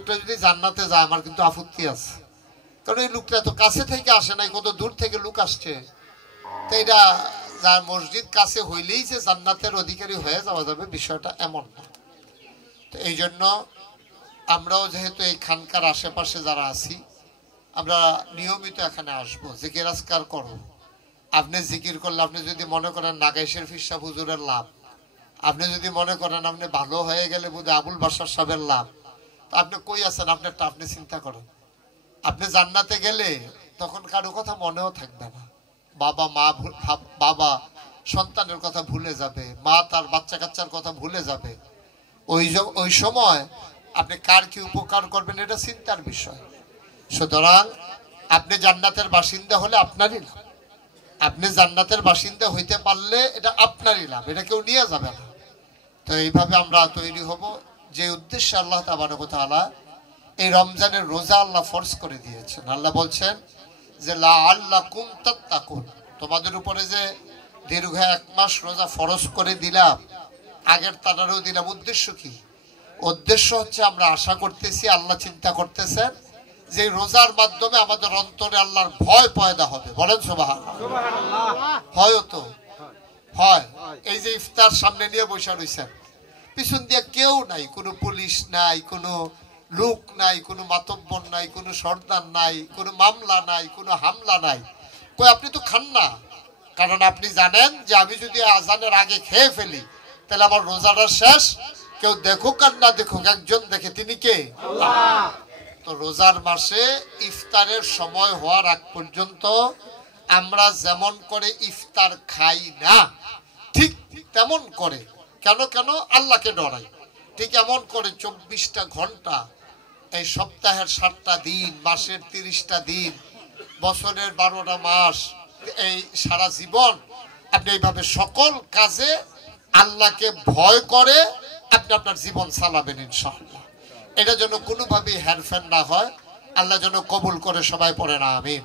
লোকটা যদি জান্নাতে যায় আমার কিন্তু আপত্তি আছে, কারণ এই লোকটা তো কাছে থেকে আসে নাই, কত দূর থেকে লোক আসছে। তো এটা যার মসজিদ কাছে হইলেই যে জান্নাতের অধিকারী হয়ে যাওয়া যাবে বিষয়টা এমন না। তো এই জন্য আমরাও যেহেতু এই খানকার আশেপাশে যারা আছি আমরা নিয়মিত এখানে আসবো, জিকির আজকার করবো। আপনি জিকির করলে আপনি যদি মনে করেন নাগাইশের ফিরসা হুজুরের লাভ, আপনি যদি মনে করেন আপনি ভালো হয়ে গেলে বুঝে আবুল বাশার সাহেবের লাভ, তা আপনি কই আছেন আপনারটা আপনি চিন্তা করেন। আপনি জান্নাতে গেলে তখন কারো কথা মনেও থাকবে না, বাবা সন্তানের কথা ভুলে যাবে, মা তার বাচ্চা কাচ্চার কথা ভুলে যাবে। ওই সময় আপনি কার কি উপকার করবেন এটা চিন্তার বিষয়। সুতরাং আপনি জান্নাতের বাসিন্দা হলে আপনারই লাভ, আপনি জান্নাতের বাসিন্দা হইতে পারলে এটা আপনারই লাভ, এটা কেউ নিয়ে যাবে না। তো এইভাবে আমরা তৈরি হব যে উদ্দেশ্যে আল্লাহ তাবারক ওয়া তাআলা এই রমজানের রোজা আল্লাহ ফরজ করে দিয়েছেন। আল্লাহ বলছেন যে লাআল্লাকুম তাত্তাকুন, তোমাদের উপরে যে দীর্ঘ 1 মাস রোজা ফরজ করে দিলাম, আগের তারারও দিলাম। উদ্দেশ্য কি? উদ্দেশ্য হচ্ছে আমরা আশা করতেছি, আল্লাহ চিন্তা করতেছেন যে রোজার মাধ্যমে আমাদের অন্তরে আল্লাহর ভয় পয়দা হবে। বলেন সুবহানাল্লাহ। হয় তো হয়। এই যে ইফতার সামনে নিয়ে বসে রয়েছেন, পিছন দিয়ে কেউ নাই, কোনো পুলিশ নাই, কোনো লোক নাই, কোনো মাতব্বর নাই, কোনো সর্দার নাই, কোনো মামলা নাই, কোনো হামলা নাই। কই আপনি তো খান না, কারণ আপনি জানেন যে আমি যদি আজানের আগে খেয়ে ফেলি তাহলে আমার রোজাটা শেষ। কেউ দেখুক আর না দেখুক, একজন দেখে, তিনি কে? আল্লাহ। তো রোজার মাসে ইফতারের সময় হওয়ার আগ পর্যন্ত আমরা যেমন করে ইফতার খাই না, ঠিক তেমন করে কেন আল্লাহকে ডরাই, ঠিক এমন করে 24টা ঘন্টা, এই সপ্তাহের 7টা দিন, মাসের 30টা দিন, বছরের 12টা মাস, এই সারা জীবন আপনি এইভাবে সকল কাজে আল্লাহকে ভয় করে আপনি আপনার জীবন চালাবেন ইনশাআল্লাহ। এটা যেন কোনোভাবেই হেরফের না হয়, আল্লাহ যেন কবুল করে। সবাই পড়ে না আমিন।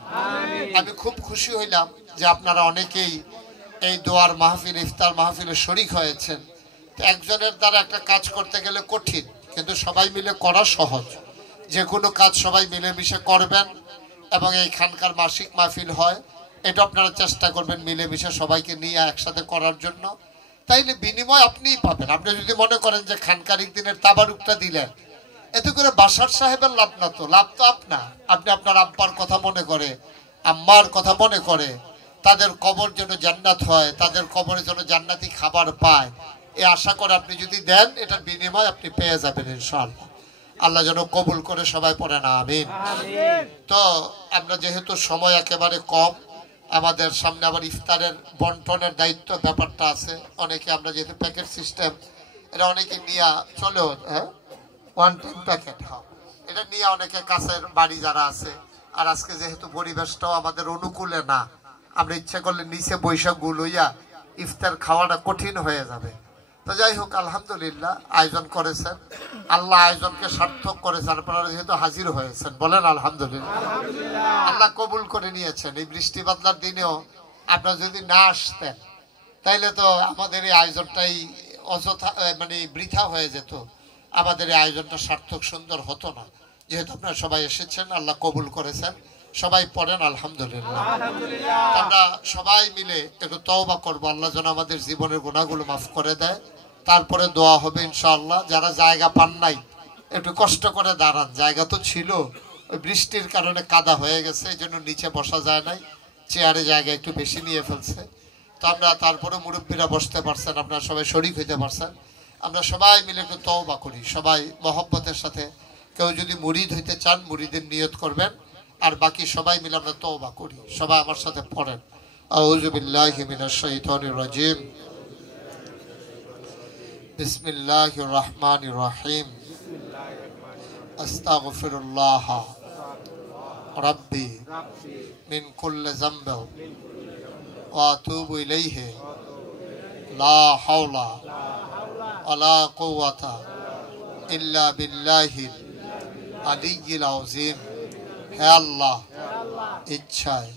আমি খুব খুশি হইলাম যে আপনারা অনেকেই এই দোয়ার মাহফিল, ইফতার মাহফিলে শরীক হয়েছেন। তো একজনের দ্বারা একটা কাজ করতে গেলে কঠিন, কিন্তু সবাই মিলে করা সহজ। যে কোনো কাজ সবাই মিলেমিশে করবেন, এবং এই খানকার মাসিক মাহফিল হয়, এটা আপনারা চেষ্টা করবেন মিলেমিশে সবাইকে নিয়ে একসাথে করার জন্য। তাইলে বিনিময় আপনিই পাবেন। আপনি যদি মনে করেন যে খানকার দিনের তাবারুকটা দিলেন, এতে করে বাসার সাহেবের লাভ না, তো লাভ তো আপনার। আপনি আপনার আব্বার কথা মনে করে, আম্মার কথা মনে করে, তাদের কবর যেন জান্নাত হয়, তাদের কবরে যেন জান্নাতি খাবার পায়, এই আশা করে আপনি যদি দেন, এটার বিনিময় আপনি পেয়ে যাবেন ইনশাআল্লাহ। আল্লাহ যেন কবুল করে। সবাই পড়ে না আমিন। তো আমরা যেহেতু সময় একেবারে কম, আমাদের সামনে আবার ইফতারের বন্টনের দায়িত্ব ব্যাপারটা আছে। অনেকে আমরা যেহেতু প্যাকেট সিস্টেম, এটা অনেকে নিয়ে চলো, হ্যাঁ 1 টাইম প্যাকেট, হ্যাঁ এটা নিয়ে অনেকে কাছের বাড়ি যারা আছে, আর আজকে যেহেতু পরিবেশটাও আমাদের অনুকূলে না, আমরা ইচ্ছা করলে নিচে বৈশাখ গুলইয়া ইফতার খাওয়াটা কঠিন হয়ে যাবে। তো যাই হোক, আলহামদুলিল্লাহ আয়োজন করেছেন, আল্লাহ আয়োজনকে সার্থক করেছেন, আপনারা যেহেতু হাজির হয়েছেন, বলেন আলহামদুলিল্লাহ। আল্লাহ কবুল করে নিয়েছেন। এই বৃষ্টি বাদলার দিনেও আপনারা যদি না আসতেন তাইলে তো আমাদের এই আয়োজনটাই অযথা, মানে বৃথা হয়ে যেত, আমাদের এই আয়োজনটা সার্থক সুন্দর হতো না। যেহেতু আপনারা সবাই এসেছেন, আল্লাহ কবুল করেছেন। সবাই পড়েন আলহামদুলিল্লাহ। আমরা সবাই মিলে একটু তওবা করবো, আল্লাহ যেন আমাদের জীবনের গুনাহগুলো মাফ করে দেয়। তারপরে দোয়া হবে ইনশাআল্লাহ। যারা জায়গা পান নাই একটু কষ্ট করে দাঁড়ান, জায়গা তো ছিল, ওই বৃষ্টির কারণে কাদা হয়ে গেছে, এই জন্য নিচে বসা যায় নাই, চেয়ারে জায়গা একটু বেশি নিয়ে ফেলছে। তো আমরা তারপরে মুরব্বীরা বসতে পারছেন, আপনারা সবাই শরীক হইতে পারছেন। আমরা সবাই মিলে একটু তওবা করি, সবাই মহব্বতের সাথে। কেউ যদি মুরিদ হইতে চান মুরিদের নিয়ত করবেন, আর বাকি সবাই মিলে আমরা তওবা করি। সবাই আমার সাথে পড়েন, আউযু বিল্লাহি মিনাশ শাইতানির রাজিম, বিসমিল্লাহির রহমানির রহিম, আস্তাগফিরুল্লাহ রাব্বি মিন কুল্লি যামবি ওয়া আতুবু ইলাইহি লা হাওলা ওয়ালা কুওয়াতা ইল্লা বিল্লাহিল আলিয়্যিল আযীম। হে আল্লাহ, ইচ্ছায়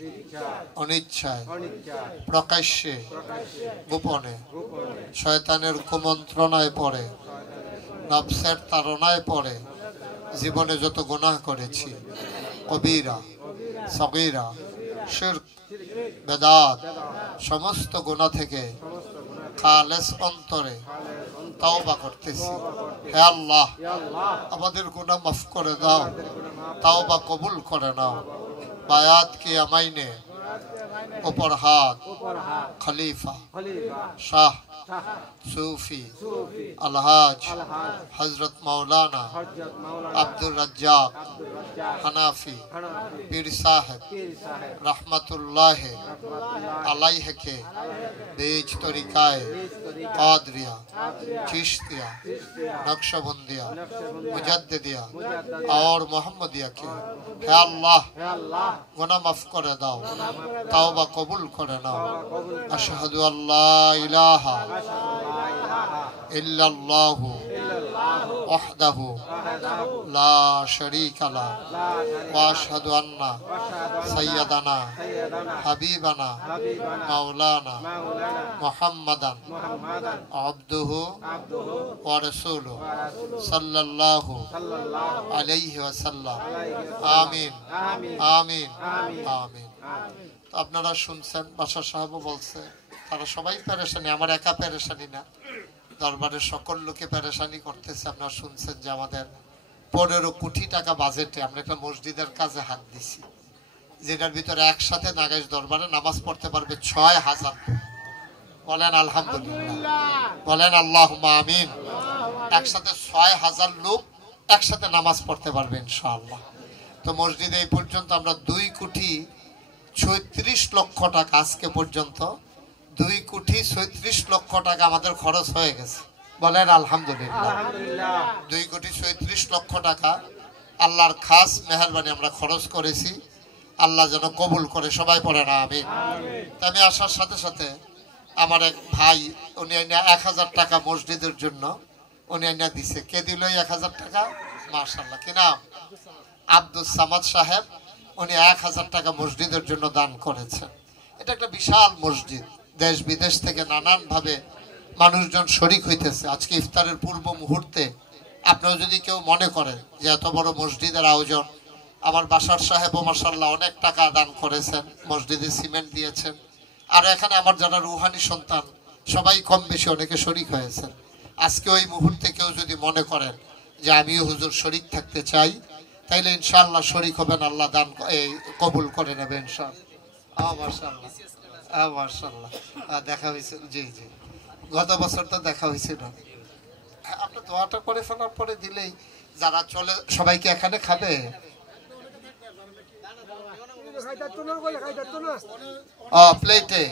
অনিচ্ছায় প্রকাশ্যে গোপনে শয়তানের কুমন্ত্রণায় পড়ে, নফসের তাড়নায় পড়ে জীবনে যত গুনাহ করেছি, কবিরা সগীরা শিরক বেদাত সমস্ত গুনাহ থেকে খালেস অন্তরে তাওবা করতেছি। হে আল্লাহ, আমাদের গুনাহ মাফ করে দাও, তাওবা কবুল করে নাও। বায়াত কি আমাইনে ऊपर हाथ खलीफा शाह सूफी अलहाज हजरत मौलाना अब्दुल रज्जाक हनाफी पीर साहब रहमतुल्लाह अलैह के बीच तरीकाए कादरिया चिश्तिया नक्शबंदिया मुजद्दिदिया और मोहम्मदिया के हे अल्लाह गुनाह माफ कर दाओ, तौबा कबूल करे नाओ। अशहदु अल्ला इलाहा इल्लल्लाहु वहदहु ला शरीका ला व अशहदु अन्ना सय्यदना हबीबना मौलाना मुहम्मदन अब्दुहु व रसूलुहु सल्लल्लाहु अलैहि वसल्लम। आमीन आमीन आमीन। তো আপনারা শুনছেন, বাশার সাহেবও বলছে, তারা সবাই পেরেশানি, আমার একা পেরেশানি না, দরবারের সকল লোকে পেরেশানি করতেছে। আপনারা শুনছেন যে আমাদের 15 কোটি টাকা বাজেটে আমরা একটা মসজিদের কাজে হাত দিছি, যেটার ভিতরে একসাথে নাগাইশ দরবারে নামাজ পড়তে পারবে 6000। বলেন আলহামদুলিল্লাহ, বলেন আল্লাহুম্মা আমিন। একসাথে 6000 লোক একসাথে নামাজ পড়তে পারবে ইনশাআল্লাহ। তো মসজিদে এই পর্যন্ত আমরা 2,36,00,000 টাকা, আজকে পর্যন্ত 2,36,00,000 আমাদের খরচ হয়ে গেছে। বলেন আলহামদুলিল্লাহ। 2,36,00,000 টাকা আল্লাহর খাস মেহেরবানি আমরা খরচ করেছি। আল্লাহ যেন কবুল করে, সবাই পড়ে না আমিন। তা আমি আসার সাথে সাথে আমার এক ভাই, উনি 1000 টাকা মসজিদের জন্য উনি দিছে। কে দিল 1000 টাকা? মাশাআল্লাহ। কি নাম? আব্দুল সামাদ সাহেব। উনি 1000 টাকা মসজিদের জন্য দান করেছেন। এটা একটা বিশাল মসজিদ, দেশ বিদেশ থেকে নানানভাবে মানুষজন শরিক হইতেছে। আজকে ইফতারের পূর্ব মুহূর্তে আপনারা যদি কেউ মনে করেন যে এত বড় মসজিদের আয়োজন, আমার বাশার সাহেবও মাশাআল্লাহ অনেক টাকা দান করেছেন, মসজিদে সিমেন্ট দিয়েছেন। আর এখানে আমার যারা রুহানি সন্তান সবাই কম বেশি অনেকে শরিক হয়েছেন। আজকে ওই মুহূর্তে কেউ যদি মনে করেন যে আমিও হুজুর শরিক থাকতে চাই, তাইলে ইনশাআল্লাহ শরিক হবেন, আল্লাহ দান কবুল করে নেবে ইনশাআল্লাহ। মাশাআল্লাহ মাশাআল্লাহ। দেখা হয়েছে, জি জি, গত বছর তো দেখা হয়েছিল। আপনার দোয়াটা করে ফেলার পরে দিলেই যারা চলে সবাইকে এখানে খাবে। প্লেটে।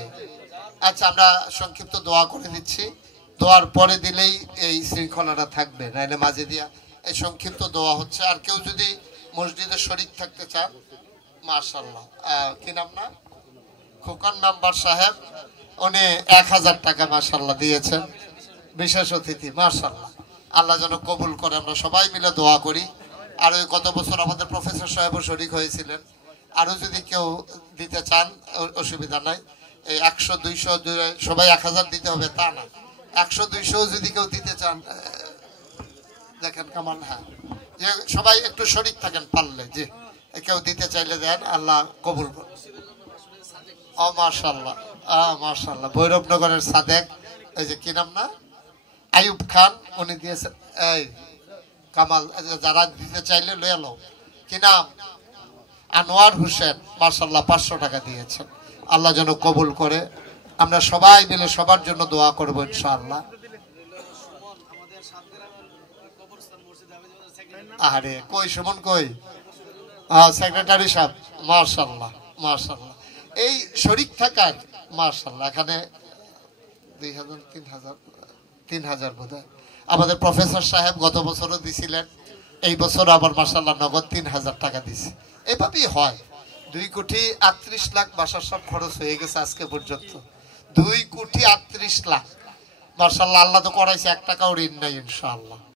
আচ্ছা, আমরা সংক্ষিপ্ত দোয়া করে দিচ্ছি, দোয়ার পরে দিলেই এই শৃঙ্খলাটা থাকবে, নাইলে মাঝে দিয়া এই সংক্ষিপ্ত দোয়া হচ্ছে। আর কেউ যদি মসজিদে শরীক থাকতে চান, মাশাআল্লাহ, কি নাম না, খোকন মেম্বার সাহেব, উনি 1000 টাকা মাশাআল্লাহ দিয়েছেন, বিশেষ অতিথি। মাশাআল্লাহ, আল্লাহ যেন কবুল করে, আমরা সবাই মিলে দোয়া করি। আর ওই গত বছর আমাদের প্রফেসর সাহেবও শরীক হয়েছিলেন। আরও যদি কেউ দিতে চান অসুবিধা নাই। এই 100-200 সবাই 1000 দিতে হবে তা না, 100-200 যদি কেউ দিতে চান দেখেন কেমন। হ্যাঁ, যে সবাই একটু শরীক থাকেন পারলে, যে কেউ দিতে চাইলে দেন, আল্লাহ কবুল করুন। ও মাশাআল্লাহ মাশাআল্লাহ। ভৈরবনগরের সাদেক, এই যে কি নাম না, আইয়ুব খান, উনি দিয়েছেন। এই কামাল, যারা দিতে চাইলে লয়ে লো। কি নাম? আনোয়ার হোসেন, মাশাআল্লাহ 500 টাকা দিয়েছেন। আল্লাহ যেন কবুল করে। আমরা সবাই মিলে সবার জন্য দোয়া করব ইনশাআল্লাহ। আরে কই সুমন কই? সেক্রেটারি সাহেব, মাশাআল্লাহ মাশাআল্লাহ। এই শরীক থাকার মাশাআল্লাহ এখানে 2000-3000 বোধহয়। আমাদের প্রফেসর সাহেব গত বছরও দিছিলেন, এই বছর আবার মাশাআল্লাহ নগদ 3000 টাকা দিছে। এভাবেই হয়। 2,38,00,000 বাসার সব খরচ হয়ে গেছে আজকে পর্যন্ত। 2,38,00,000 মাশাআল্লাহ। আল্লাহ তো করাইছে, 1 টাকাও ঋণ নাই ইনশাআল্লাহ।